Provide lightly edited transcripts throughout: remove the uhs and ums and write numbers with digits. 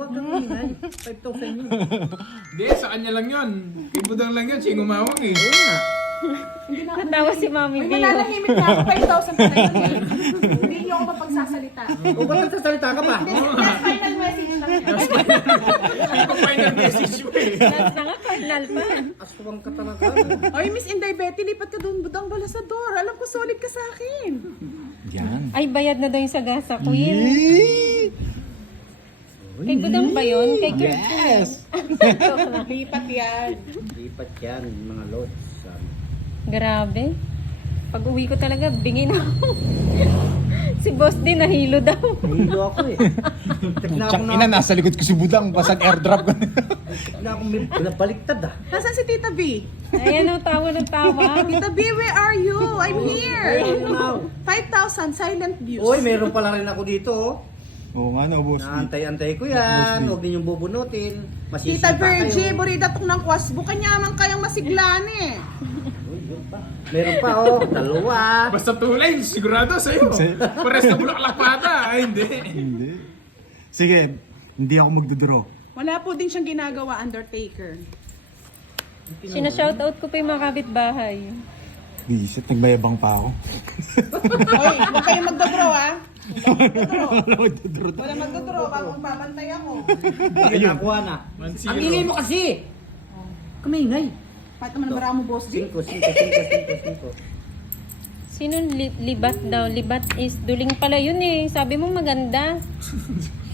Huwag kang ingay. 5,000 yun. Hindi, sa kanya lang yun. Kay Budang lang yun, siya yung umawag eh. Oo nga. Natawa si Mami May Bio. mananahimik na ako, 5,000 pala yun eh. Hindi niyo ako mapagsasalita. O ba't nagsasalita ka pa? Last final message lang. Hindi ko final message mo eh. Last na nga, final pa. Aswang ka talaga. Oy, Miss Inday Betty, lipat ka doon, Budang Balasador. Alam ko, solid ka sa akin. Yan. Ay, bayad na daw yung sagasa, Queen. Kay Budang ba yun? Kay Kurt? Yes! Lipat yan. Lipat yan, mga lods. Grabe. Pag uwi ko talaga, bingi na ako. Si boss din nahilo daw. Nahilo ako eh. Tignan ako Tiyang na. ina, nasa likod ko si Budang. Basag airdrop ko. Tignan ako may pinabaliktad ah. Nasaan si Tita B? Ayan o, tawa ng tawa. Tita B, where are you? I'm here. Ayun na. 5,000 silent views. Uy, meron pala rin ako dito oh. Oo nga no, boss. Naantay-antay ko yan. Huwag ninyong bubunutin. Tita Masisipa Virgie, kayo. burida tong ng kwasbo. Kanyaman kayang masiglan eh. Uy, yun pa. Meron pa oh. Dalawa. Basta tulay, sigurado sa'yo. Pares na bulaklak pa ata. Ay, hindi. Hindi. Sige, hindi ako magdodraw. Wala po din siyang ginagawa, Undertaker. Sina-shoutout ko pa yung mga kapitbahay. Bisit, nagbayabang pa ako. Oy, huwag kayong magdodraw ah. Wala magdodraw. Wala magdodraw, bagong babantay ako. Ayun, nakuha na. 1-0. Ang ingay mo kasi. Kamingay. Kahit naman bara mo, boss G. 5. Sino libat daw? Libat is duling pala yun eh. Sabi mo maganda.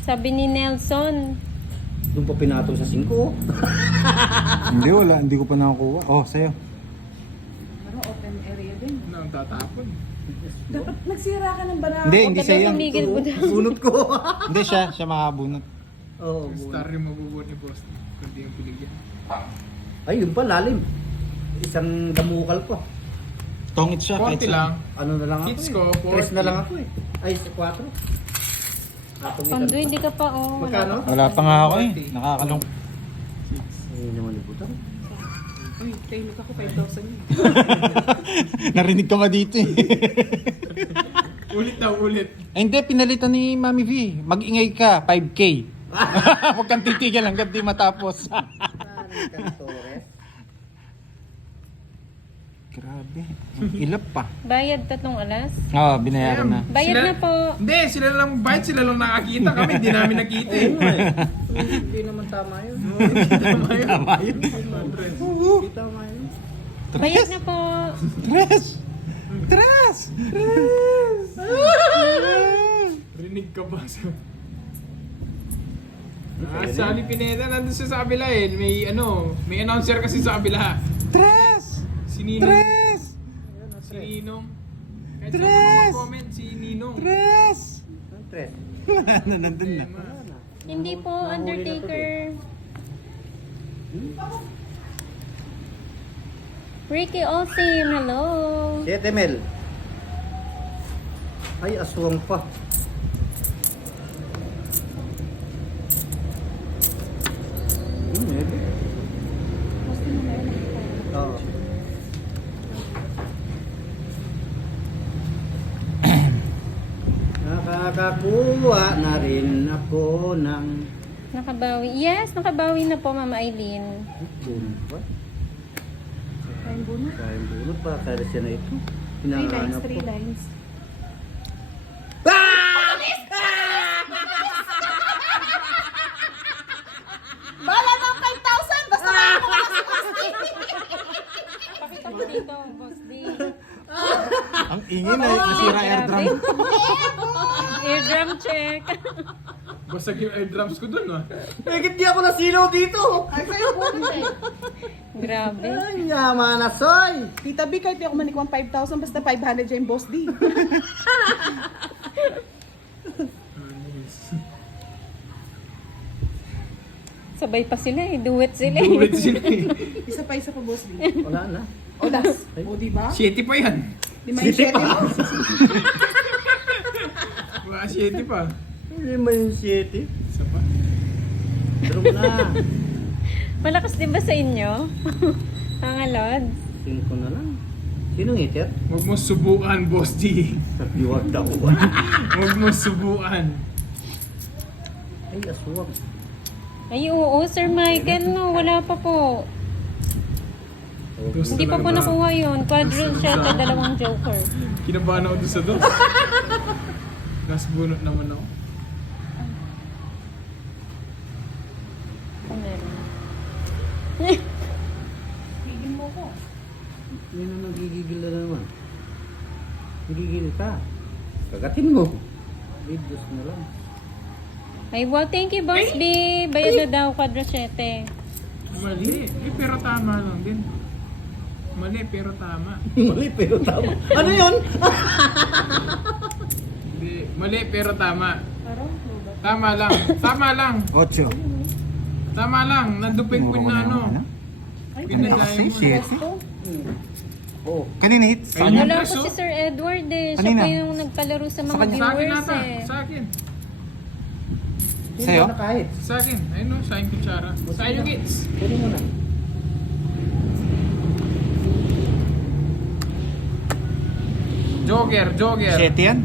Sabi ni Nelson. Doon pa pinatong sa 5 oh. Hindi, wala. Hindi ko pa nakakuha. Oh, sa'yo. Pero open area din. Ano ang tatapon? Dapat nagsira ka ng bara. Hindi Dapat sa'yo yan. tumigil mo daw. Sunod ko. Hindi siya makabunot. Oo. Star yung mabubuo ni boss. Kundi yung pinigyan. Ay, yun pa, lalim. Isang damukal ko. Tongit siya. kahit 40 saan. lang. Ano na lang ako Hits eh. ko, 3 na 40. lang ako eh. Ay, 4. Pandoy, hindi ka pa oh. Magkano? Wala pa nga ako eh. Nakakalong. Ay, naman ni Butang. Uy, tahimik ako, 5,000 yun. Narinig ka ba dito eh? Ulit daw, ulit. Ay, hindi, pinalitan ni Mami V. Mag-ingay ka, 5K. Huwag kang titigil hanggang di matapos. Grabe. Ilap pa. Bayad 3 alas. Oo, binayaran na. Bayad Sila- na po. Hindi, sila lang bayad, sila lang nakakita. Kami, hindi namin nakita eh. Hindi naman tama yun. Tama yun. Tama yun. Hindi tama yun. Bayad na po. Tres! Tres! Rinig ka ba? Sally Pineda, nandun siya sa kabila eh. May announcer kasi sa kabila. Tres! Si Ninong. Tres! Si Ninong. Kahit Tres! saan mo comment si Ninong. Tres! Ang 3. Wala na, nandun na. Hindi po, Undertaker. Ricky Osim, hello. 7 mil. Ay, aswang pa. Maybe. Oo. Nakakakuha na rin ako ng Nakabawi. Yes, nakabawi na po, Mama Eileen. bunot pa. Kain bunot. Kain bunot pa. Kaya siya na ito. 3 lines, Hinahanap 3 ko. lines. Bala ng 5,000! Basta kaya mo kasi Pakita mo dito, Boss D. Ang ingin ay nasira airdrum. Airdrum check. Basag yung airdrums ko dun ah. Bakit di ako nasilaw dito? Ay, sa'yo bunot eh. Grabe. Ay, yaman na, soy! Tita B, kahit di ako manikwang 5,000, basta 500 siya yung boss D. Sabay pa sila eh. Duet sila eh. Ulit sila eh. Isa pa boss D. Wala na. O, das. O, diba? 7 pa yan. Lima yung 7 mo. Mga 7 pa. Hindi mo yung 7. Isa pa. Pero mo na. Malakas din ba sa inyo? Mga lods. 5 na lang. Sinong itit? Huwag mo subukan, Boss D. Sabiwag daw. Huwag mo subukan. Ay, aswang. Ay, oo, Sir Michael, no. Wala pa po. Dos Hindi pa po talaga. nakuha yun. Quadrille siya at dalawang joker. Kinabahan ako doon sa dos. Last bunot naman ako. Bigyan mo ko. Yan ang nagigigil na naman. Nagigil ka. Kagatin mo. Videos na lang. Ay, wow, thank you, Boss B. Bayad na daw, quadrille. Mali. Pero tama lang din. Mali pero tama. Mali pero tama. Ano yun? Hindi. Mali pero tama. Tama lang. Tama lang. 8. Tama lang. Nandupin ko na ano. Pinagaya mo. 7. Oo. Kanina hit. Ayun. Wala Preso? po si Sir Edward eh. Siya Kanina? po yung nagpalaro sa mga kanya. Sa akin viewers nata. eh. Sa akin. Sa'yo? Hindi mo na kahit. Sa akin. Ayun o. Sa aking kutsara. Sa iyo kids. Kunin mo na. Joker. 7 yan?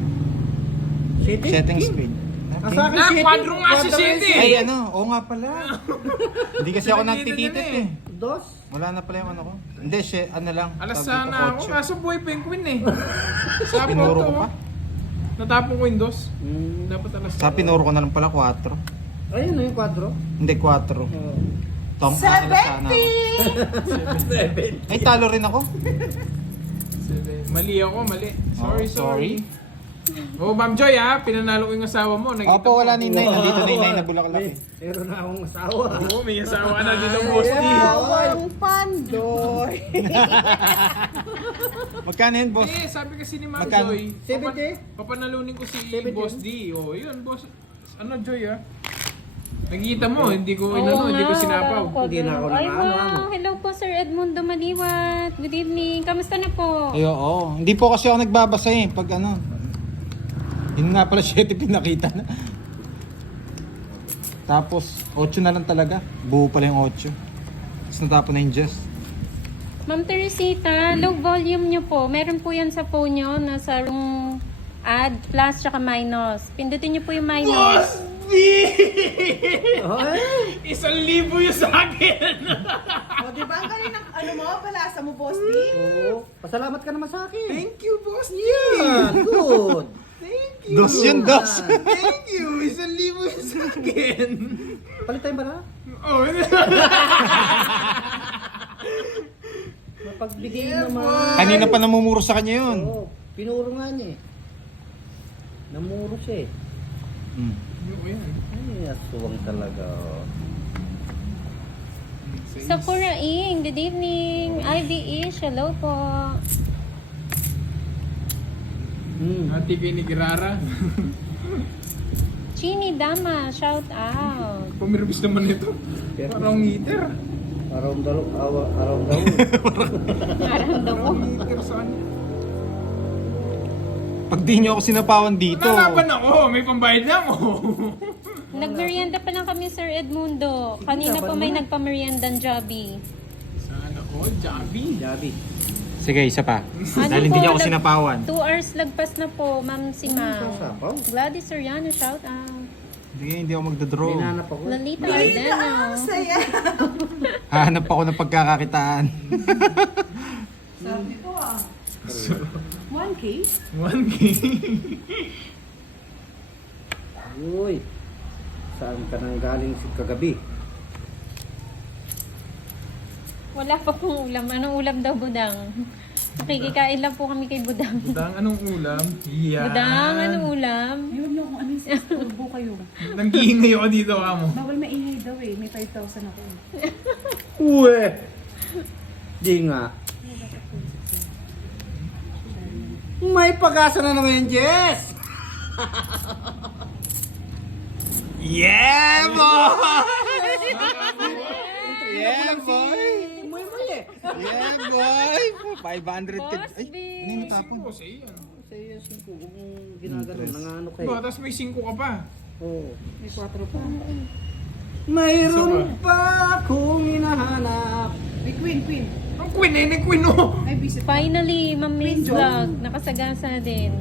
City? 7 spade. Ang sa akin, Ah, city. quadro nga si City. Ay ano, oo nga pala. Hindi kasi ako nagtititit eh. Dos. Wala na pala yung ano ko. Hindi, ano lang. Alas tawag sana dito, ako. 8. Kaso boy penguin eh. Sa Pinuro photo ko pa. Natapon ko yung dos. Mm. Dapat alas Sa pinuro ko na lang pala 4. Ayun na yung quadro. Hindi, 4. Tong, alas sana ako. 70! Ay, talo rin ako. Mali ako, mali. Sorry, Oh, sorry. Oh, Ma'am Joy ha, pinanalo ko yung asawa mo. Nakita Opo, wala mo. ni Inay. Nandito na Inay na bulaklak eh. Meron na akong asawa. Oo, may asawa ka na dito, boss D. Ang pandoy! Magkano yun, boss? Eh, sabi kasi ni Ma'am Magkano? Joy, 70? papanalunin ko si 70? Boss D. Oh, yun, boss. Ano, Joy ha? Nakikita mo, hindi ko, Oo hindi ko nga, sinapaw. wala Hindi na ako Ay, nakaano, ano. wow. Hello po, Sir Edmundo Maliwat. Good evening. Kamusta na po? Ay, oo. Hindi po kasi ako nagbabasa eh. Pag ano. Yun nga pala 7 pinakita na. Tapos, 8 na lang talaga. Buo pala yung 8. Tapos natapon na yung Jess. Ma'am Teresita, low volume nyo po. Meron po yan sa phone nyo. Nasa room add, plus, tsaka minus. Pindutin nyo po yung minus. Ay! 1,000 yung sa akin! O, di ba ang galing ng ano mo, balasa mo, Boss D? Oo. Pasalamat ka naman sa akin. Thank you, Boss D! Yan, good. Thank you! Dos yun, dos. Thank you! 1,000 yung sa akin! Palit tayo ba na? Oh, Mapagbigay Yeah, naman. boy. Kanina pa namumuro sa kanya yun. Oo. Pinuro nga niya eh. Namuro siya eh. Hmm. Ano yan? Ay, aswang talaga. Sakura Ing, good evening. Ivy Ish, hello po. Ate kay ni Girara. Chini Dama, shout out. Pumirabis naman ito. Parang heater. Araw daw. Araw daw. Parang daw po. Parang heater sa kanya. Pag di nyo ako sinapawan dito. Nalaban ako! May pambayad na ako! Nagmerienda pa lang kami, Sir Edmundo. Kanina po may nagpameriendan Joby. Sana all, Javi. Jabi. Sige, isa pa. Ano Dahil hindi po, niya ako sinapawan. 2 hours lagpas na po, Ma'am si Ma'am. Sasapaw? Gladys Soriano, shout out. Hindi ako magdadraw. Minanap ako. Lalita Ang Ardeno. saya! Hahanap ako ng pagkakakitaan. Sabi ko 1K? 1K. Uy. Saan ka nang galing kagabi? Wala pa pong ulam. Anong ulam daw, Budang? Nakikikain lang po kami kay Budang. Budang, anong ulam? Yan. Budang, anong ulam? Ayun nyo kung ano yung turbo kayo. Nanghihingi ako dito, amo. Bawal maingay daw eh. May 5,000 ako. Uwe. Di nga. May pag-asa na naman yung Jess. Yeah, boy! Yeah, boy! Muy eh. Yeah, boy! 500 ka. Boss Ay, B. hindi natapon. Singko, sa iyan. Sa iyo, 5. Kung ginagano, nangano kayo. Diba, tapos may 5 ka pa. Oo. May 4 pa. Mayroon pa akong hinahanap. May queen. Ang queen eh, ni queen oh! Ay, busy pa. Finally, Ma'am Miss Queen Job. Vlog. Nakasagasa din.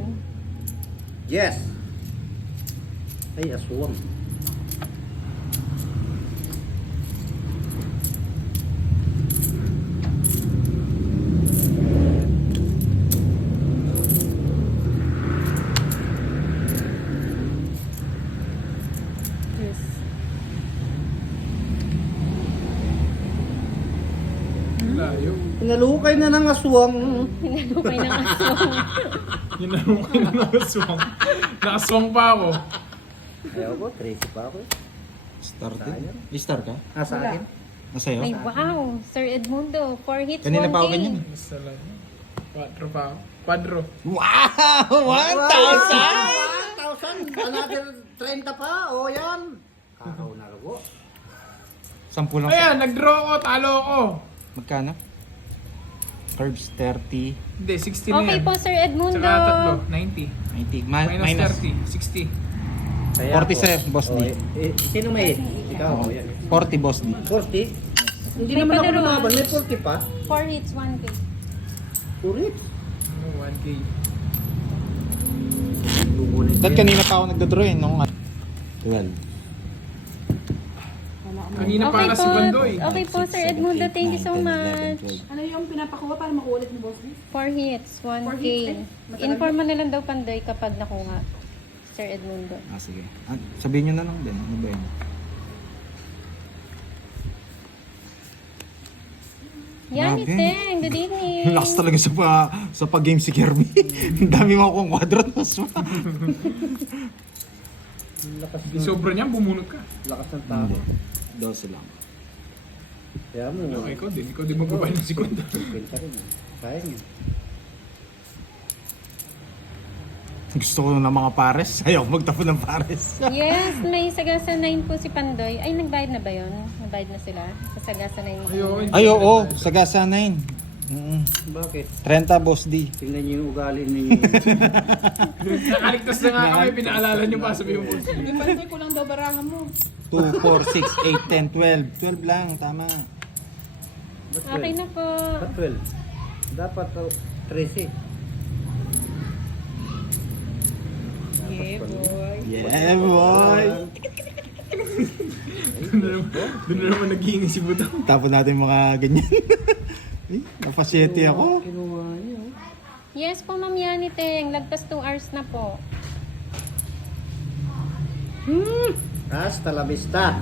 Yes. Ay, aswang. Layo. Pinalukay na ng aswang. Hinalukay ng aswang. Yun na mukha na nakaswang. Nakaswang pa ako. Ayaw ko, 13 pa ako. Star din. Star ka? Sa akin. Nasa'yo? Ay, wow. Sir Edmundo, 4 hits, Kanina 1K. pa ako ganyan. Isa lang. Quadro pa ako. Quadro. Wow! 1,000! 1,000! Another 30 pa, o yan. Kakaw na lago. 10 lang. Ayan, nag-draw ako, talo ako. Magkano? Curves 30. Hindi, 60 na Okay yan. po, Sir Edmundo. Tsaka tatlo, 90. 90. Minus 30, 60. Kaya 47, po. boss O, D. Sino may? Ikaw, o yan. 40 boss D. 40? Hindi May naman ako padalawa. lumaban, may 40 pa. 4 hits, 1K. Kurit. Ano, 1K. Dahil kanina pa ako nagdadraw eh. Nung 12. Kanina pa Okay na po, si Bandoy. okay po, Sir Edmundo. Thank you so much. Ano yung pinapakuha para makuha ulit ni Boss D? 4 hits, 1K. hits, matagal Inform mo na lang daw, Pandoy, kapag nakuha. Sir Edmundo. Ah, sige. Sabihin nyo na lang din. Ano ba yun? Yan, Grabe. Iteng. Good evening. Lakas talaga sa pag-game si Kirby. Ang dami mo akong quadros. Lakas Di sobra niyan, bumunot ka. Lakas ng tao. 12 lang. Kaya mo. Okay, ikaw din magbabayad ng segunda. Kwenta rin. Kaya niya. Gusto ko ng mga pares. Ayaw magtapon ng pares. Yes, may Sagasa 9 po si Pandoy. Ay, nagbayad na ba yun? Nagbayad na sila? Sa Sagasa 9. Ay, oo. Sagasa 9. Bakit? 30 boss D. Tingnan niyo yung ugali ninyo. Nakaligtas na nga kami, pinaalala niyo pa, sabi yung boss. Yung Pandoy ko lang daw barahan mo. 2, 4, 6, 8, 10, 12. 12 lang. Tama. Ba't Okay 12? na po. Ba't 12? Dapat 13. Yeah, boy. Yeah, boy. Doon na naman naghihingi si Budang. Tapon natin yung mga ganyan. Eh, napasyete ako. Kinuha niyo. Yes po, Ma'am Yani Teng. Lagpas 2 hours na po. Hasta la vista.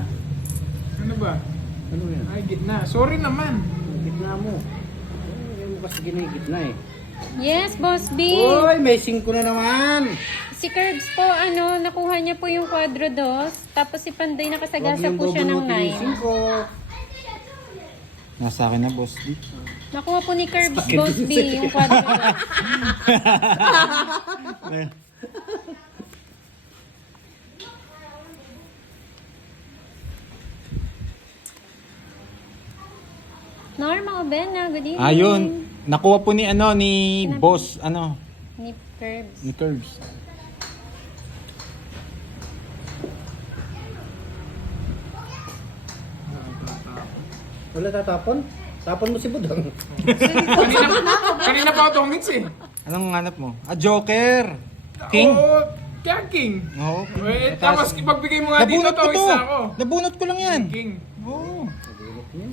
Ano ba? Ano yan? Ay, gitna. Sorry naman. Gitna mo. Yung mo kasi ginigitna eh. Yes, Boss B. Uy, may 5 na naman. Si Curbs po, nakuha niya po yung quadro 2. Tapos si Pandoy nakasagasa po siya ng 9. Nasa akin na boss D. Nakuha po ni Curbs, Boss B, yung quadro 2. Norma Obena, good evening. Ayun. Nakuha po ni boss Ni Curbs. ni Curves. Wala tatapon? Tapon mo si Budang. Kanina pa ako tongits eh. Anong hanap mo? Joker. King. Oo, kaya King. Oo. Eh, tapos ipagbigay mo nga dito, Nabunot ko tongits to. na ako. Nabunot ko lang yan. King. Oo. Nabunot niya.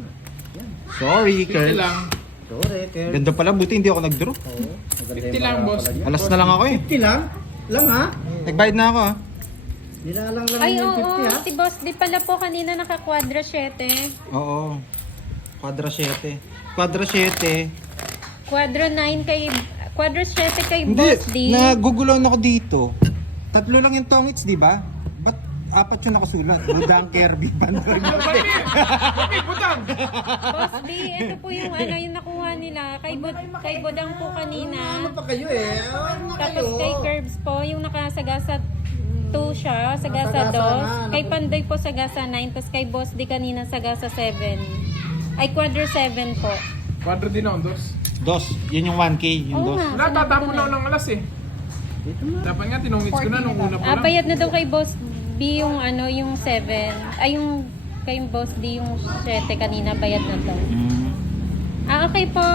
Yan. Sorry, 50 Curves. lang. Sorry, Kerr. Ganda pala, buti hindi ako nag-draw. Oo. Maganda 50 yung lang, para boss. pala niya. Alas na lang ako eh. 50 lang? Lang ha? Nagbayad na ako ah. Nilalang lang Ay, yung oo. 50 ha? Si Boss D pala po kanina naka-quadra 7. Oo. Quadra 7. Quadra 7. Quadra 9 kay... Quadra 7 kay Hindi, Boss D. nagugulaw ako dito. 3 lang yung tongits, di ba? Ba't 4 yung nakasulat? Budang, Kirby, Bandoy. Okay, Budang. Boss D, ito po yung yung nakuha nila. Kay Bodang po Ano kanina. pa kayo eh? Ano na Tapos kayo? kay Curbs po, yung nakasagasa 2 siya, sagasa Sagasa 2. na, Kay Pandoy po sagasa 9. Tapos kay Boss D kanina sagasa 7. Ay, quadra 7 po. Quadro din ako, dos. Dos, yun yung 1K, yung Oo dos. nga. Wala, tatapon na ako ng alas eh. Dito na. Dapat nga, tinongits ko na nung una pa lang. Bayad na daw kay Boss B yung yung 7. Ay, yung kay Boss D yung 7 kanina, bayad na daw. Okay po.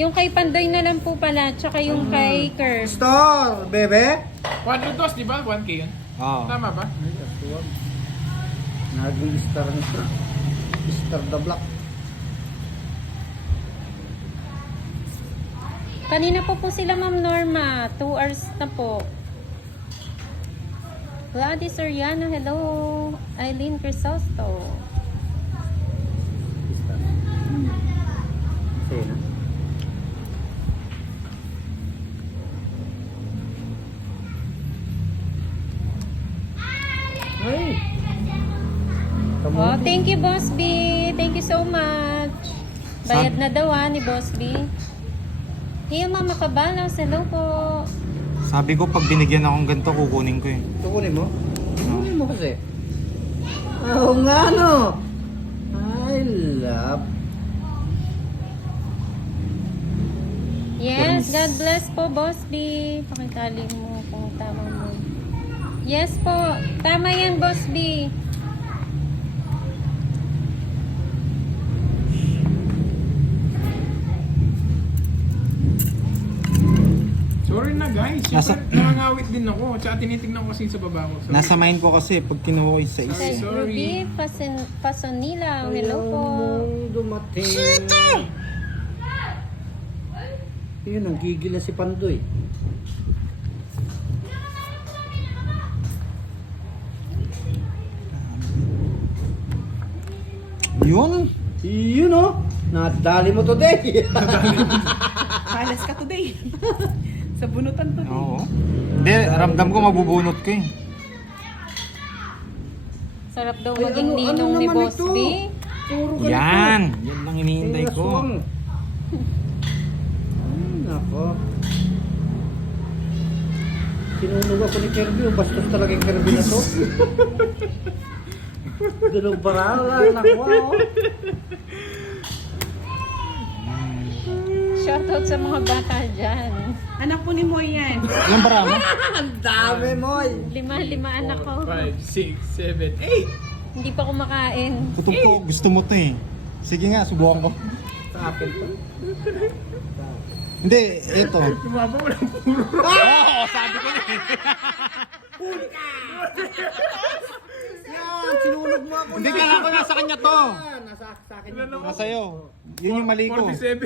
Yung kay Pandoy na lang po pala, tsaka yung kay Curbs. Store, bebe. Quadro dos, di ba? 1K yun. Oo. Tama ba? Ay, aswang. Nag-star na siya. Star the block. Kanina po sila Ma'am Norma. 2 hours na po. Gladys Soriano, hello. Eileen Crisosto. Oh, thank you, Boss B. Thank you so much. Bayad na daw ni Boss B. Hey, Mama Kabalas. Hello po. Sabi ko, pag binigyan akong ganito, kukunin ko eh. Kukunin mo? Kukunin mo kasi. Oo nga, no? I love. Yes, God bless po, Boss B. Pakitali mo kung tama mo. Yes po. Tama yan, Boss B. Sorry na guys, Nasa- siyempre nangangawit din ako. Tsaka tinitignan ko kasi sa baba ko. Sorry. Nasa mind ko kasi, pag kinuha ko yung sa isa. Kay Sorry. Ruby Pasonila. Hello po. Dumating. Yun, ang gigil na si Pandoy. Yun! Yun oh! Nadali mo today! Malas ka today. Sa bunutan today. Oo. Hindi, ramdam ko mabubunot ko eh. Sarap daw Ay, maging ano ninong ni naman Boss ito? B. Puro ganito. Yan! Yan lang hinihintay ko. Aswang. Ay, nako. Sinunog ako ni Kirby. Oh. Bastos talaga yung Kirby na to. Dalawang barala. Nakuha oh. Shoutout sa mga bata dyan. Anak po ni Moy yan. Ilang bara mo? Ang dami mo eh. Lima anak ko. 5, 6, 7, 8. Hindi pa kumakain. Tutugtog, gusto mo to eh. Sige nga, subukan ko. Sa akin to. Hindi, eto. Tumaba ko lang puro. Oo, sabi ko na eh. Yan, sinunog mo ako. Hindi ka ako nasa kanya to. Nasa sa akin yun. Nasa iyo. Yun yung mali ko. 47.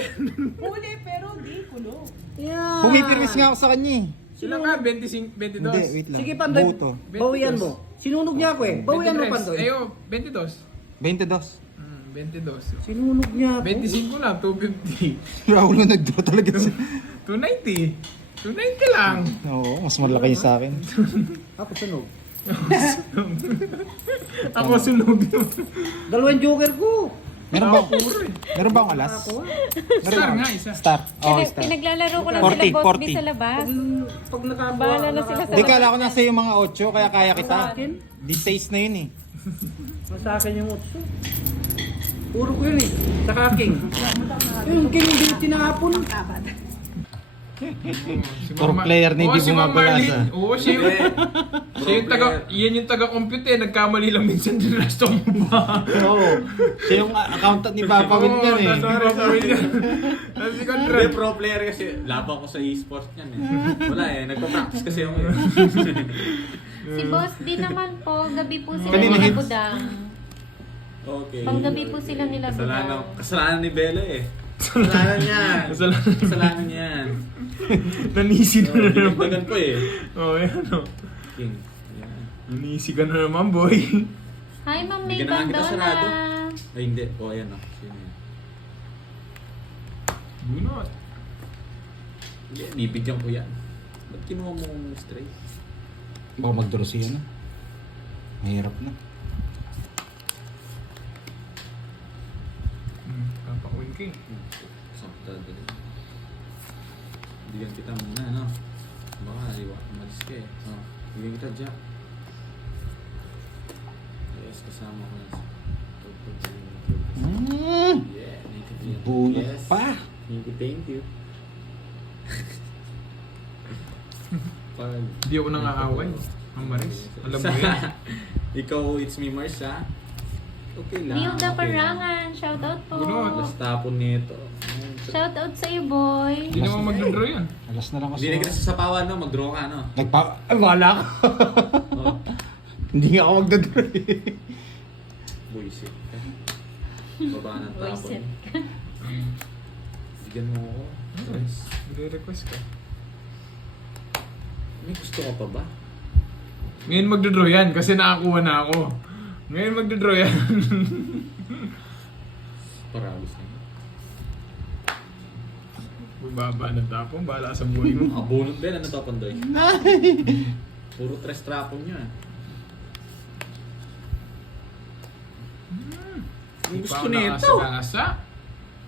Huli pero di kulo. Yan. Pumipirmis nga ako sa kanya eh. Sila nga, 25, 22. Hindi, wait lang. Sige, Pandoy. Buto. Bawian mo. Sinunog niya ako eh. Bawian mo, Pandoy. Ayo, 22. 22. 22. Sinunog niya ako. 25 lang, 250. Raul na nag-draw talaga siya. 290. 290 lang. Oo, mas malaki yung sa akin. Ako sunog. Ako sunog. Dalawang joker ko. Meron ba? Puro eh. Meron ba ang alas? Ako ah. Star nga, isa. Star. Oo, star. Pinaglalaro ko lang 40, sila Boss B 40. sa labas. Pag nakakuha. Bahala na sila sa Hindi, kala ko nasa yung mga 8, kaya kaya kita. Sa akin? Di 6 na yun eh. Sa akin yung utso. Puro ko yun eh. Saka king. Yung king hindi tinapon. Si Puro Mama- player na hindi Oo, si Ma'am bumabalasa. Marlene. Oo, siya yung taga, yan yung taga-compute eh. Nagkamali lang minsan din rest of ba? Oo. Siya yung accountant ni Papa Win yan eh. Sorry yan. Tapos si Hindi, Conrad. pro player kasi laban ko sa e-sports niyan eh. Wala eh, nagpa-practice kasi ako eh. Si Boss D naman po, gabi po sila Kanina nila hits. Budang. Okay. Panggabi po sila nila Kasalanan ni Bella eh. Kasalanan niya. Kasalanan niya yan. Nanisi na naman. Dinagdagan ko eh. Oo, yan o. King. Yan. Nanisi ka na naman, boy. Hi, Ma'am May Bigyan na nga kita sarado. Bandona. Ay hindi. O ayan o. Sino yan? Bunot. Hindi, bibigyan ko yan. Ba't kinuha mo yung straight? Baka mag-draw siya na. Mahirap na. Papakawin ka eh. Sakta dali. Bigyan kita muna, no? Baka, umalis ka eh. Oh, bigyan kita, Jack. Yes, kasama ko yan. Yeah, thank you. Bunot Yes. pa. Thank you. Pag... Hindi ako nangaaway. Ang Maris. Alam mo yan. Ikaw, it's me, Mars, ha? Okay lang. Liam da okay lang. Parangan. Shoutout po. Bunot. Tapos tapon nito. Shoutout sa iyo, boy. Hindi naman mag-draw yan. Alas na lang kasi. Hindi na kita sasapawan, no? Mag-draw ka, no? Ay, wala ka. Oh, Hindi nga ako magdadraw eh. buisit ka. Baba ng tapon. Buisit. Bigyan mo ako. Stress. Request ka. May gusto ka pa ba? Ngayon mag-draw yan kasi nakakuha na ako. Ngayon mag-draw yan. Parabos na yun. Bubaba ng tapong. Bahala sa buhay mo. Nakabunot din, ano to, Pandoy? Puro tres trapon nyo, eh. Gusto nito. Nakasagasa.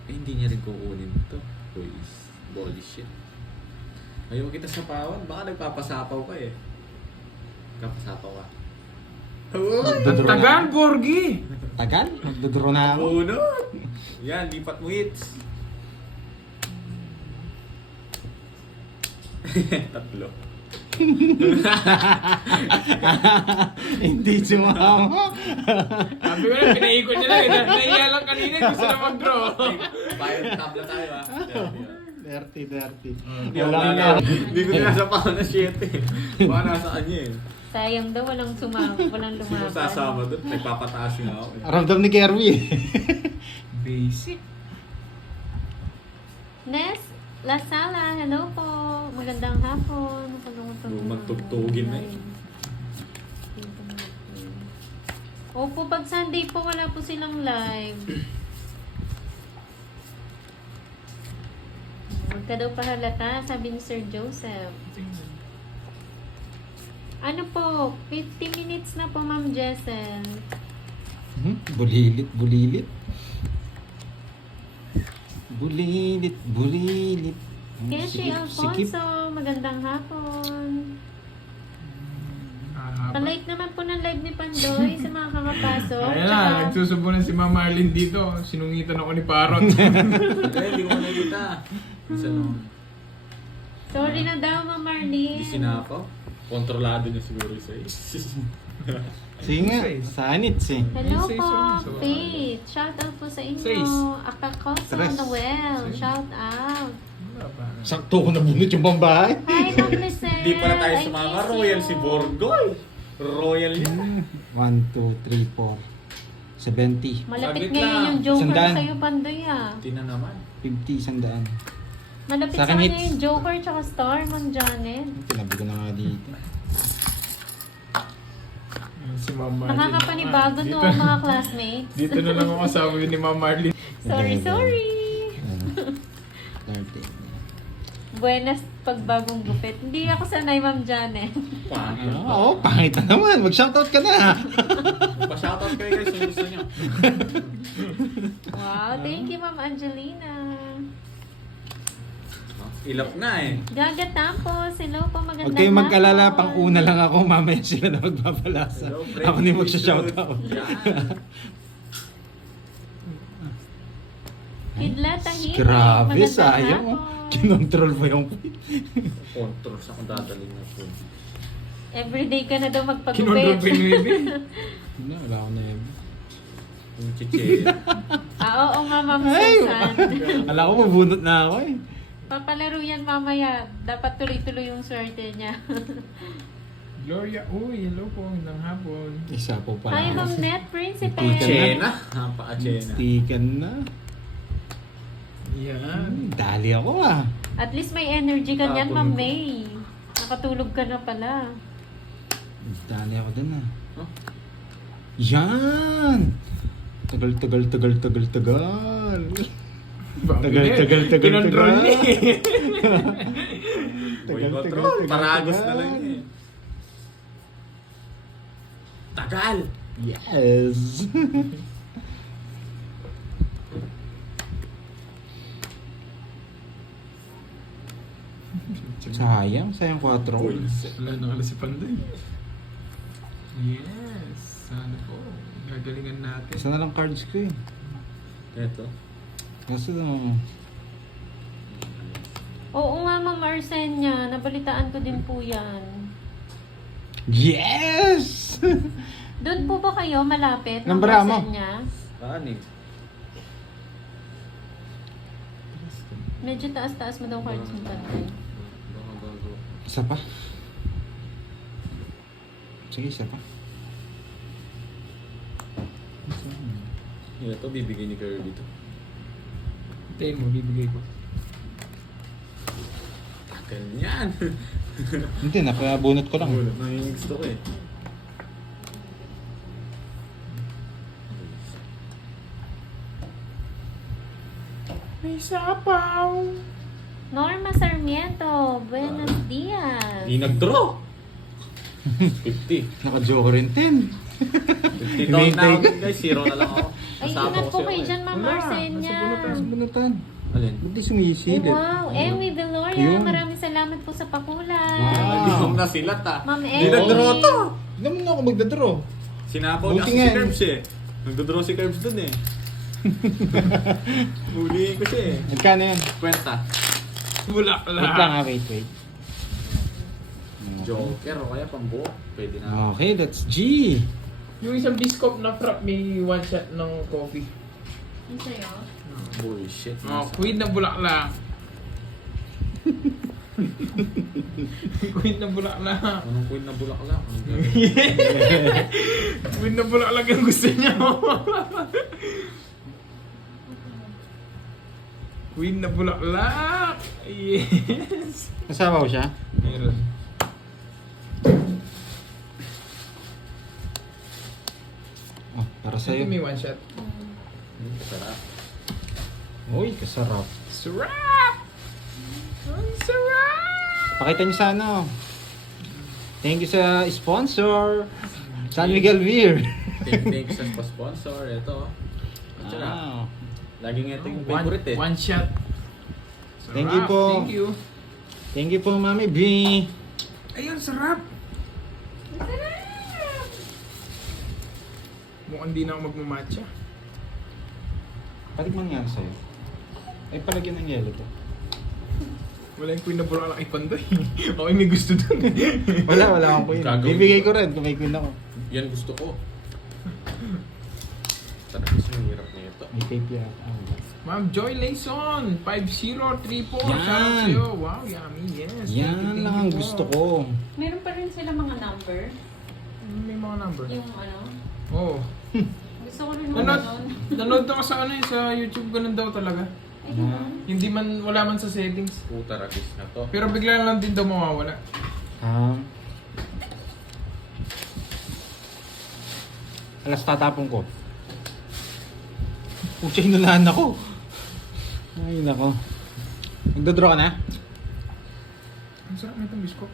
Hindi niya rin kukunin ito. Boys, bullshit. Ayaw kita sapawan, baka nagpapasapaw ka eh. Nagpapasapaw ka. Ang tagal, Borgi! Tagal? Magdodro na ako. Uno! Yan, lipat mo hits. Tatlo. Hindi sumama. Sabi ko na, pinaikot niya lang. Nahiya lang kanina, gusto na mag-draw. Bayad tabla tayo ah. Dirty. Hindi ako na. Hindi ko ninasapawan na 7. Baka nasa kanya eh. Sayang daw, walang walang Sino lumaban. sasama doon? Nagpapataas nga ako eh. Ramdam ni Kerby. Basic. Nes Lasala, hello po. Magandang hapon. Magtugtugin na eh. Opo, pag Sunday po, wala po silang live. Huwag ka daw pahalata, sabi ni Sir Joseph. Ano po, 50 minutes na po, Ma'am Jessel. Bulilit. Bulilit. Keshi Alfonso, magandang hapon. Palike naman po ng live ni Pandoy sa mga kakapasok. Ayan na, nagsusubo na si Ma'am Marlene dito. Sinungitan ako ni Parot. Kaya hindi ko nakikita. Isa nung Sorry na daw, Ma'am Marlene. hindi sinapaw. Kontrolado niya siguro isa eh. Sige nga, sanits eh. Hello Say po, so. Faith. Shout out po sa inyo. Says. Akakosa Tres. Noel. Shout out. Sakto ko nabunot yung pambahay. Hi, Ma'am Lisette. Hindi pa na tayo I sumama. miss Royal you. si Borgoy. Royal yan. 1, 2, 3, 4. 70. Malapit Saglit ngayon lang. yung Joker Sandaan. sa'yo, Pandoy ah. Tina naman. 50, sandaan. Malapit Sa sa akin, kanya hits. yung Joker tsaka Star, Ma'am Janet. Tinabi ko na nga dito. Si Ma'am Marlene. Nakakapanibago no, Dito- mga classmates. Dito na lang ako kasama ni Ma'am Marlene. Sorry. Ano? 30. Buenas pagbagong gupit. Hindi ako sanay, Ma'am Janet. Paano? Oo, pangit na naman. Mag-shoutout ka na. Pa-shoutout kayo guys kung gusto nyo. Wow, thank you, Ma'am Angelina. Ilap na eh. Gaga Tampos, hello po, magandang Huwag kayong mag-alala, hapon. pang una lang ako. Mamaya sila na magbabalasa. Hello, friend. Ako na yung magsha-shoutout. Yan. Kidlat Tahimik, Grabe, magandang sayang. hapon. Kinontrol mo yung... Control sa kung dadaling na po. Everyday ka na daw Kinondro magpagupit. Pinuibi. Hindi, wala ko na yun. Yung chiche. Oo nga, Ma'am Ay! Susan. Alam ko, mabunot na ako eh. Papalaro yan mamaya. Dapat tuloy-tuloy yung swerte niya. Gloria, uy, hello po, ng hapon. Isa po pala. Hi, Ma'am Net Principe. Chena. Napaka-chena. Tikan na. Yan. Dali ako ah. At least may energy ka niyan, Ma'am Tapon ko. May. Nakatulog ka na pala. Dali ako dun ah. Huh? Yan! Tagal. Kinondrol niya. Boy control. Paragos na lang eh. Tagal. Yes! sayang 4. Wala na kala si Panday. Yes, sana po. Gagalingan natin. Isa na lang cards ko eh. Ito. Kasi Oo nga, Ma'am Arsenia. Nabalitaan ko din po yan. yes! Doon po ba kayo malapit? Ma'am Nambara mo. Arsenia? Saan eh? Medyo taas-taas mo daw cards mo Pandoy. Isa pa. Sige, isa pa. Ito, bibigay ni Kirby to. Hintayin mo, bibigay ko. Tagal yan. Hindi, napabunot ko lang. Nangingig gusto ko eh. May sapaw! Norma Sarmiento, buenos dias. Di nag-draw. 50. Naka-joker rin 10. Tito na ako guys, 0 na lang ako. Ay, Kasama ingat ko po siya kayo eh. dyan, Ma'am Wala, Arsenia. nasa Bunutan. Alin? Ba't di sumisilip? Wow, Emmy Veloria, Yun. maraming salamat po sa pakulay. Hindi ko na silat Ma'am Hindi Emmy. nag-draw to. Hindi naman ako magdadraw. Sinapaw Buti na si nga. Curbs eh. Nagdodraw si Curbs dun eh. Huliin ko siya eh. Magkano yan? Kwenta. Bulaklak. Wait lang ha, wait. Joker o kaya pambuo. Pwede na. Okay, that's G. Yung isang biscuit na frap, may one shot ng coffee. Ano sa'yo? Bullshit. Oh, queen na bulaklak. Queen na bulaklak. Anong queen na bulaklak? Anong gagawin? Queen na bulaklak yung gusto niya. Queen na bulaklak. Yes. Kasama ko siya? Meron. Oh, para Sa'yo sa'yo. may one shot. Sarap. Uy, kasarap. Sarap! Ang sarap! Pakita niyo sa ano. Thank you sa sponsor. San Miguel Beer. Thank you sa sponsor. Ito. At saka, Wow. laging ito yung favorite eh. One shot. Thank you Sarap, po. Thank you. Thank you po, Mami B. Ayun, sarap! Mukhang di na ako magmamatcha. Patikman nga sa'yo. Ay, palagyan ng yelo to. Wala yung queen na bulaklak kay Pandoy. Ako may gusto dun. Wala akong queen. Gagawin Bibigay ko. ko rin kung may queen ako. Yan gusto ko. Sarap kasi yung hirap na ito. May tape yan. Ma'am Joy Layson, 5034. Yan. Shoutout sa'yo. Wow, yummy. Yes. Thank you, Yan thank lang you ang po. gusto ko. Meron pa rin sila mga number. May mga number. Yung ano. Oo. Gusto ko rin mga Nanood, ganun. nanood ako sa ano sa YouTube, ganun daw talaga. Ay, ganun. Hindi man, wala man sa settings. Puta ragis na to. Pero bigla lang din daw mawawala. Alas tatapon ko. Pucha, hinunahan ako. Ay, nako. Magdodraw ka na? Ang sarap na itong bisko.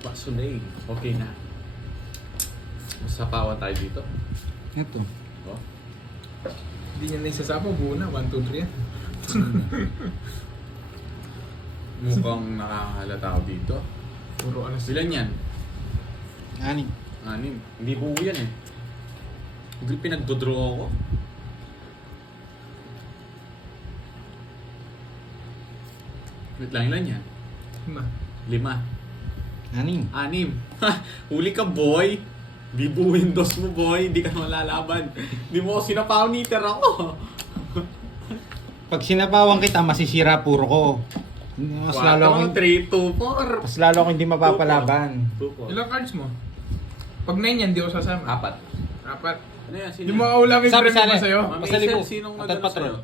Pasulay. Okay na. Masapawan tayo dito. Ito. Oh. Hindi niya na isasapaw, buo na. 1, 2, 3 yan. Mukhang nakahalata ako dito. Puro alas. Ilan yan? Ani. 6. Hindi buo yan eh. Hindi pinagdodraw ako. Wait lang, ilan yan? 5. Aning. 6. Ha! Huli ka, boy! Di buo Windows mo, boy. Hindi ka naman lalaban. Hindi mo ako sinapaw-niter ako. Pag sinapawan kita, masisira puro ko. Mas lalo akong, 3, 2, 4. mas lalo akong hindi mapapalaban. Ilang cards mo? Pag 9 yan, di ako sasama. 4. 4. Ano yan? Sino? Yung mga ulam yung Sabi premium sali. ba sa'yo? Mami Pasali Isel, mo. sinong Atat nagano patrol. sa'yo?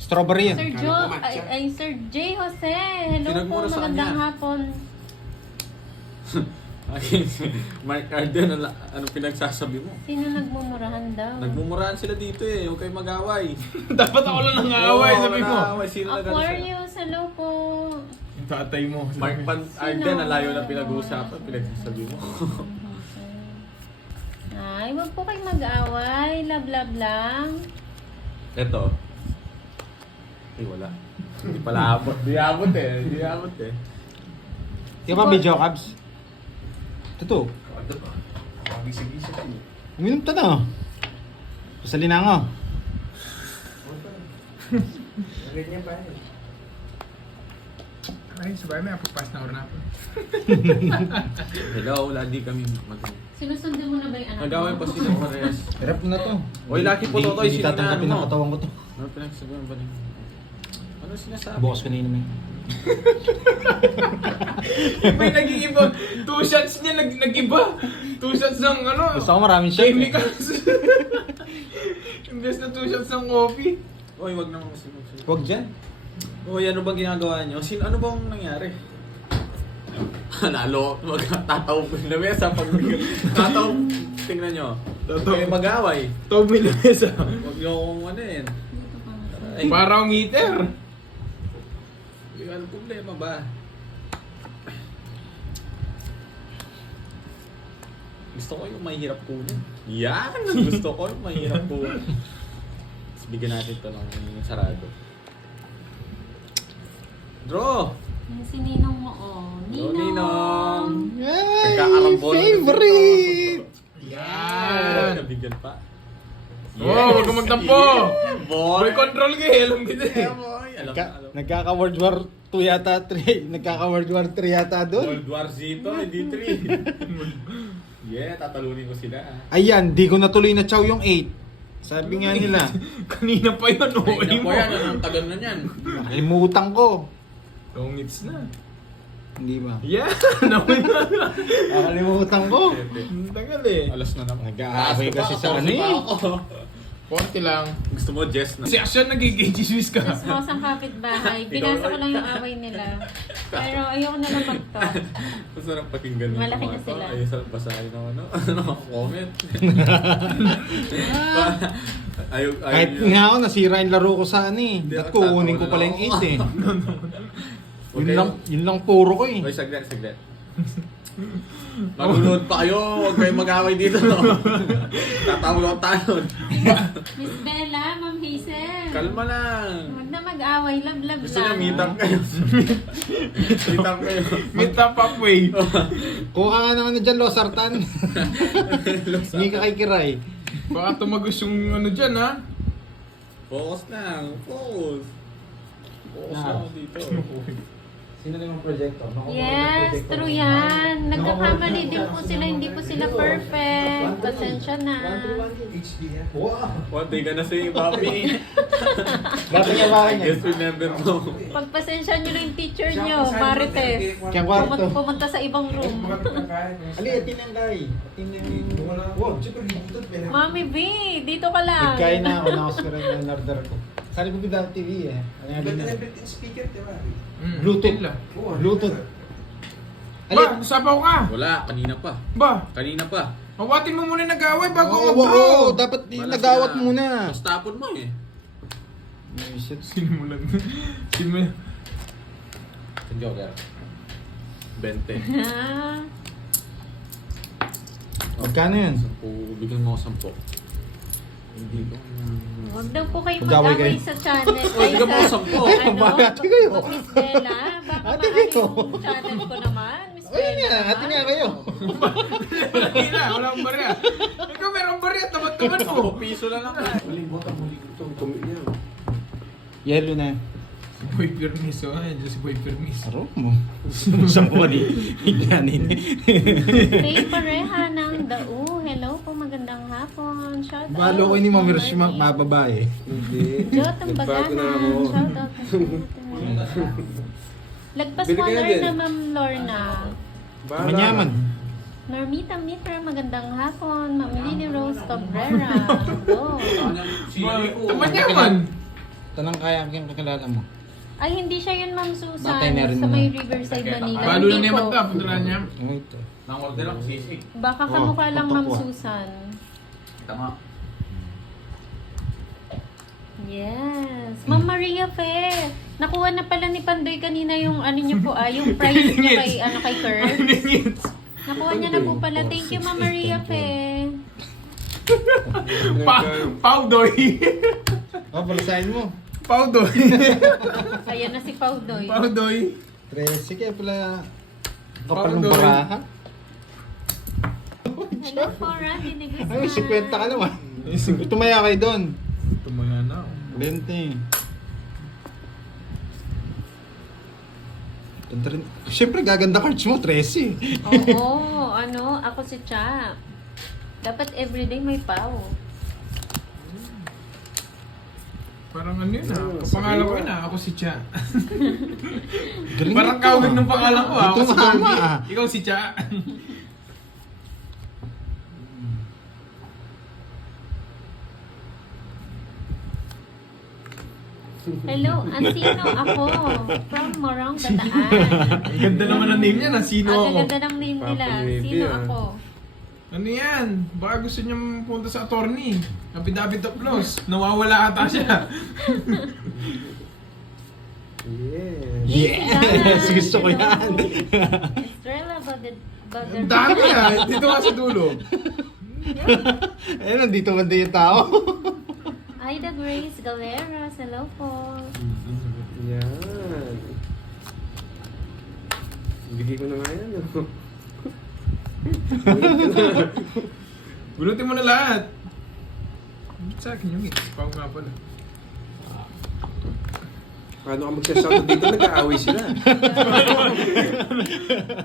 Strawberry yan. Sir Jo, ay Sir J. Jose. Hello po, Sinagmura sa magandang kanya. hapon. Akin si Mark Arden, ano pinagsasabi mo? Sino nagmumurahan daw? Nagmumurahan sila dito eh, huwag kayong mag-away. Dapat ako lang nang-aaway, Oo, sabi mo. nang-aaway. Sino nagano sa'yo? Aquarius, hello po. Yung tatay mo. Mark Pan Arden, alayo na pinag-uusapan, pinagsasabi mo. Ay, wag po kayong mag-away. Love lang. Eto. Ay, wala. Hindi pala abot. Di abot eh. Di abot eh. Di ba video cabs? Ito. Ano ba? Pag-isig-isig ako. Uminom ta na. Pasali na ako. Ganyan pa eh. Ay, sabay may pagpas na oras na ako. Hello, lagi kami Sinusundan mo na ba yung anak Nag-away pa sila parehas. Hirap na to. Oy, laki po to, Hindi tatanggapin ang katawan ko to. Ano pinagsasabihan ba niya? Ano sinasabi? Bukas ko na inumin. May nag-iiba. 2 shots niya, nag-iba. 2 shots ng ano. Gusto ko maraming shot. Chemicals. Imbes na 2 shots ng coffee. Oy, wag naman kasi magsasabi. Huwag dyan. Oy, ano bang ginagawa niyo? Ano bang nangyari? Nalo, magtataw ko na mesa pag tataw. Tingnan nyo. Tataw. Kayo mag-away. Tawag mo na mesa. Huwag nyo akong ano yun. Ay, Parang meter. ano problema ba? Gusto ko yung mahirap kunin. Yan! Gusto ko yung mahirap kunin. Tapos bigyan natin ito ng sarado. Draw! Yung si Ninong mo, oh. Draw, Ninong! Ninong! Yay! Nagkakarambola na Favorite! Yan! Nabigyan pa. Oh, huwag ka magtampo! Boy! Boy control ka eh, alam kita eh. Yeah, boy! Alam na, alam. Nagkaka-World War 2 yata 3. Nagkaka-World War 3 yata doon. World War Z to, hindi 3. Yeah, tatalunin ko sila. Ayan, di ko natuloy na chow yung 8. Sabi nga nila, Kanina pa yun, oh. Ay, po yan, anong tagal na yan? nakalimutan ko. Tongits na. Hindi ba? Yeah! Nawin na. Nakalimutan ko. Ang tagal eh. Alas na naman. Nag-aaway kasi sa ano eh. Konti lang. Gusto mo, Jess na? Si Action nagiging chismis ka. Chismosang kapitbahay. Binasa ko lang yung away nila. Pero ayoko na lang mag-talk. Masarap pakinggan nito. Malaki na mga to. sila. Ay, sarap basahin ng ano. Comment. Ayaw, Kahit nga ako, nasira yung laro ko sa ano eh. Hindi, At kukunin ko pala yung 8 eh. Yun lang puro ko eh. Oy, saglit. Magulood pa kayo. Huwag kayong mag-away dito. No? Tatawag ako tayo. Miss Bella, Ma'am Hazel. Kalma lang. Huwag na mag-away. Love Gusto niya lang. meet up kayo. Meet up kayo. Meet up halfway. Kuha ka naman na dyan, Losartan. Hindi ka kay Kiray. Baka tumagos yung ano dyan ha. Focus lang. Focus. Focus Na. lang ako dito. Sino na yung projector? Yes, true yan. Nagkakamali din po sila. Hindi po sila perfect. Pasensya na. Wow! One day ka na si Papi. Dapat niya ba niya? Just remember mo. Pagpasensya nyo na yung teacher nyo, Marites. Kaya kwarto. Pumunta sa ibang room. Ali, atin ang guy. Atin yung... Wow! Mami B, dito ka lang. Nagkain na ako, nakaspiran na in-order ko. Sa Libugan TV eh. Ano nga din Bluetooth. Bluetooth. Ba, sabaw ka. Wala, kanina pa. Ba, Kanina pa. mawatin mo muna yung nag-away bago Oo, mag-draw. oo, dapat nagawat muna. Mas tapon mo eh. Sino mo lang? Sino mo yan? Joker. 20. Ah, Magkano yun? 10. Bigyan mo ako 10. Hindi ko. Huwag daw po kayo Mag-away mag-away kayo. sa channel. Huwag Ay, ka mo sa, sampo. Ate kayo. Miss Bella, baka Ate maano kayo. yung channel ko naman. Miss Ayun Bella. nga, ate nga kayo. Wala akong barya. Ikaw meron barya, tamad-tamad mo. 10 piso na lang. Yellow na. Si Boy Permis, oh. Ayan, si Boy Permis. Aro mo. Sa ko ni Ignanin. Ray Pareha ng Dao. Hello po, magandang hapon. Shout out. Balo ko ni Mami Rush Mami. mababae. Jotong Baganan. Shout out. Lagpas Bili mo ka na na din. na Ma'am Lorna. Manyaman. Normita Mitra, magandang hapon. Ma'am Lily Rose Cabrera. Go. Tamad yaman. Tanang kaya ang kakilala mo. Ay, hindi siya yun, Ma'am Susan. Batay na rin Sa naman. may Riverside, Manila. Balo lang Hindi niya po. magta, punta niya. Ano ito? Nang-order ako sisig. Baka kamukha lang, tutok Ma'am ko. Susan. Tama. Yes. Ma'am Maria Fe. Nakuha na pala ni Pandoy kanina yung ano niyo po, yung prize niya kay, kay Kurt. Nakuha niya na po pala. Thank you, Ma'am Maria Fe. Paudoy. Oh, palasahin mo. Paudoy. Ayan na si Paudoy. Paudoy. 13 kaya pala kapal ng Paudoy. baraha. Hello po, Randy Negusman. Ay, 50 ka naman. Tumaya kayo doon. Tumaya na. 20. Ganda rin. Siyempre, gaganda cards mo, 13. Oo, ako si Cha. Dapat everyday may pau. Parang ano yun ah. Pangalan ko yun ah. Ako si Cha. Galing Parang ito, kawig ah. ng pangalan ko ah. Ako Ito si tama, Kirby. ah. Ikaw si Cha. Hello, Ansino ako. From Morong, Bataan. Ang ganda naman ang name niya. Sino Ang ako? ganda ng name nila. Sino ako? Ano yan? Baka gusto niyang punta sa attorney. Affidavit of loss. Nawawala ata siya. Yes! Gusto ko yan. Estrella Ang dami ah. Dito ka sa dulo. Eh, nandito banda yung tao. Ida Grace Galeras, hello po. Yan. Bigay ko na nga yan. No? Bunutin mo na lahat. Sa akin yung hits. Pao nga pala. Paano ka magsasound dito? Nag-aaway sila.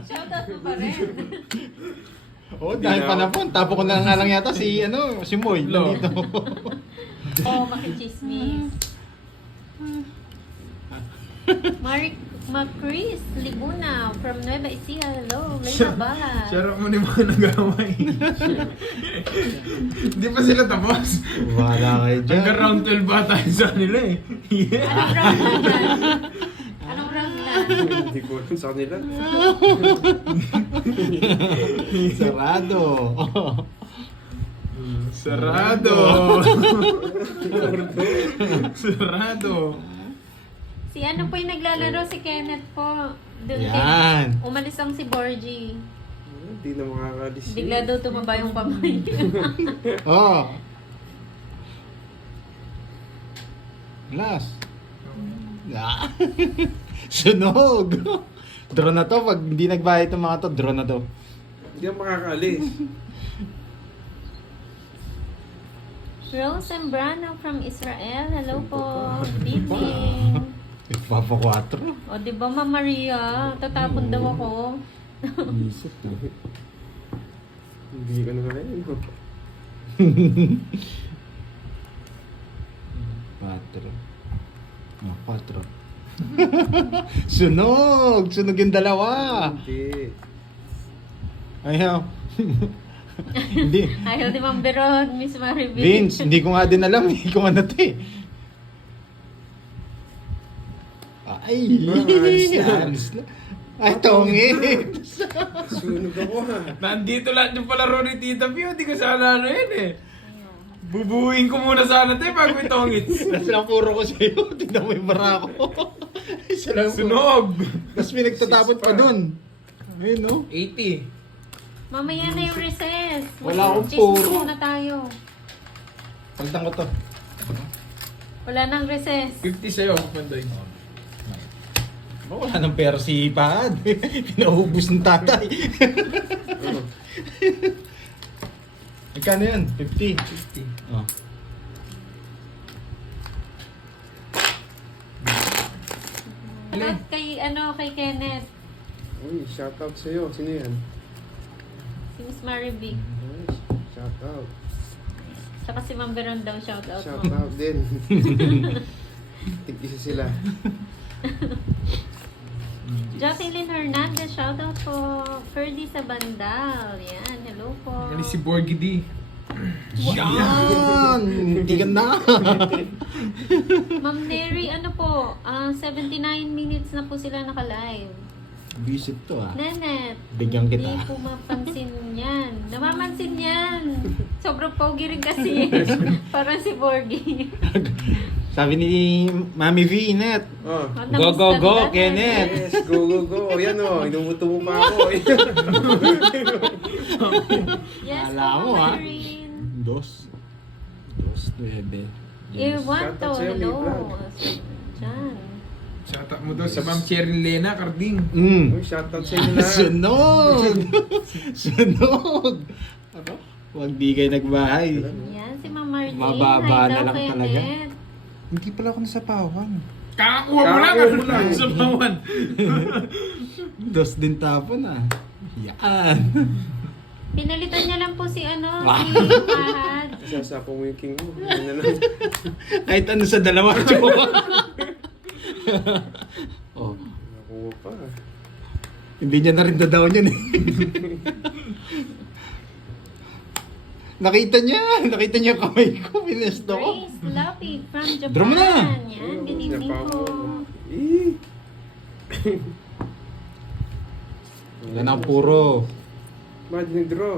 Shoutout mo pa rin. Oh, dahil panapon. Tapo ko na nga lang yata si Moy. Lo. Nandito. Oh, makichismis. Macris Libuna from Nueva Ecija, hello. Lena Balas. Share mo ni mga nag-away. Hindi pa sila tapos. Wala kayo dyan. Hanggang round 12 ba tayo sa kanila eh. Yeah. Anong round na yan? Anong round na? Hindi ko alam sa kanila. Sarado. Sarado. Sarado. Si ano po yung naglalaro? Si Kenneth po. Doon Yan. umalis ang si Borgie. Hindi na makakalis. Bigla daw tumaba yung kamay. Oh. Last. Ah. Sunog. Draw na to. Pag hindi nagbayad itong mga to, draw na to. Hindi na makakalis. Rose Sembrano from Israel, hello po. Bibi. Papa 4. O, di ba, Ma'am Maria? Tatapon daw ako. Isip na. Hindi ko na nga yan. 4. Sunog! Sunog yung dalawa! Hindi. Ayaw. Hindi. Ayaw di Ma'am Beron, Miss Maribel. Vince, hindi ko nga din alam eh kung ano to eh. Ay! Alis na. Ay, tongit! Sunog ako ha. Nandito lahat yung palaro ni Tita Pio. Di ko sana ano yun eh. Bubuuin ko muna sana tayo bago itong hits. Tapos lang puro ko sa'yo. Tignan mo yung barako. Isa lang po. Sunog! Tapos may nagtatapon pa dun. Ayun no? 80. Mamaya na yung recess. Wala akong Chismis puro. muna tayo. Pagtang ko to. Wala nang recess. 50 sa'yo, Mandoy. Wala nang pera si Pad. Pinaubos ng tatay. Magkano yan? 50? 50. Oh. Shoutout kay Kenneth. Uy, shoutout sa'yo. Sino yan? Si Miss Maribel. Nice. Shoutout. Tsaka si Ma'am Beron daw, shoutout mo. Shoutout din. Tig-isa sila. Jacqueline Hernandez, shoutout po. Ferdy sa Bandal. Yan, hello po. Yan si Borgie D. Yan! Hindi ka na. Ma'am Neri, ano po, 79 minutes na po sila naka-live. Visit to ah. Nenet, Bigyan kita. hindi po mapansin yan. Namamansin yan. Sobrang pogi rin kasi. Parang si Borgie. Sabi ni Mami V, Inet. Oh. Go, go, go, Kenneth. Yes, go, go, go. Yan o, inumutumo pa ako. Yes Kala po, mo, ah. Irene. 2. 2, 9. Irwanto, Shoutout sa'yo, hello. May Diyan. Shoutout mo daw si Ma'am Cheryl Lena Carding. Uy, shoutout sa inyo lahat. Sunog! Sunog! Huwag di kayo nagbahay. Yan, si Ma'am Marlene. Mababa Hi na daw, lang Kenneth. talaga. Hindi pala ako nasapawan. Kakakuha mo lang Kakakuha ako mo lang. sa bawan. 2 din tapon ah. Yan. Pinalitan niya lang po si Wow. si Fahad. Sasapo mo yung king mo. Yan na lang. Kahit ano sa dalawa. Jowa. Oh, Nakuha pa. hindi niya na rin dadaw yun eh. Nakita niya yung kamay ko. Pinesto ko. Grace Lapi from Japan. Drum na. Yan, good evening po. Yan ang puro. Bakit nag-draw?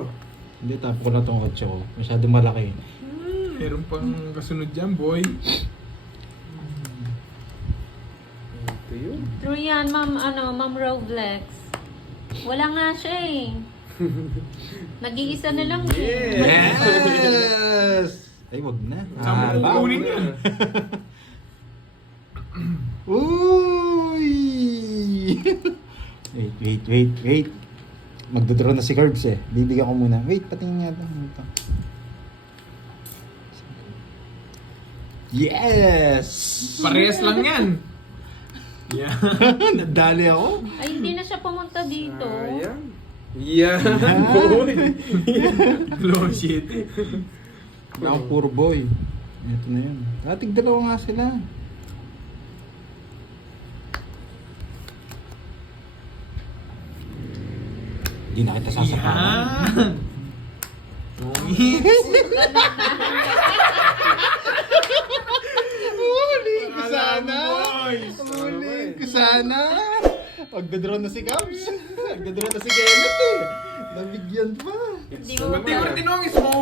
Hindi, tapo ko na itong 8 ko. Masyado malaki. Meron pang kasunod dyan, boy. True yan, Ma'am Roblex. Wala nga siya eh. Nag-iisa na lang eh. Yes! Ay, wag na. Saan mo Ah, kukunin yan? Uy! Wait. Magdodraw na si Curbs eh. Bibigyan ko muna. Wait, patingin nga ito. Yes! Parehas lang yan. Yeah. Nadali ako. Ay, hindi na siya pumunta dito. Ayan. Yan. Boy. Low shit. Ako puro boy. Ito na yun. Dating dalawa nga sila. Hindi na kita sasapahan. Yan. Mungis. Huli ko sana. Boys. Huli ko sana. Pagdadraw na si Cubs. Pagdadraw na si Kenneth eh. Nabigyan pa. Hindi mo Hindi ko tinongis mo.